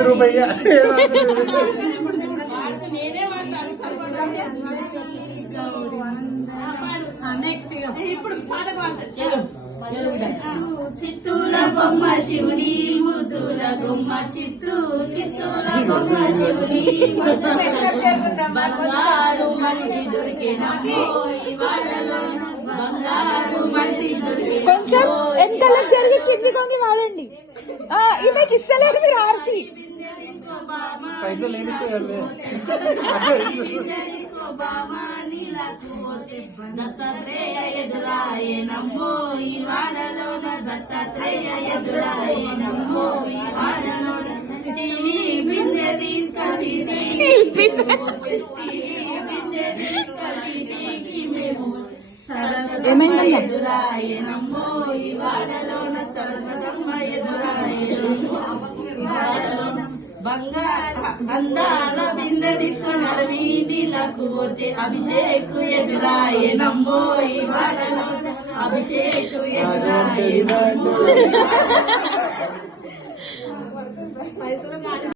రూపాయ నెక్స్ట్ ఇప్పుడు చిత్తూల బొమ్మ శివుని ముద్దుల గుమ్మ చిత్తూల బొమ్మ శివుని బంగారు మల్లి దొరికిన బంగారు మల్లి దొరికిన కొంచెం ఎంతలో జరిగి కింది కొంగి వాడండి. ఈమెకి ఇస్తలేదు మీరు ఆర్తి పైసలు దత్తాత్రేయ ఎదురాయే నమ్మో ఈ వాడలోన దత్తాత్రేయ ఎదురాయే నమ్మో ఈ వాడలోన బిందె తీసుకొచ్చి సరస్వతమ్మ ఎదురాయే నమ్మో ఈ వాడలోన సరస్వతమ్మ ఎదురాయే బంగార బిందె తీసుకున్నాడు వీధిలకు పోతే అభిషేక్ ఎదురాయే నమ్మో ఈ వాడలో అభిషేక్ ఎదురాయే నమ్మో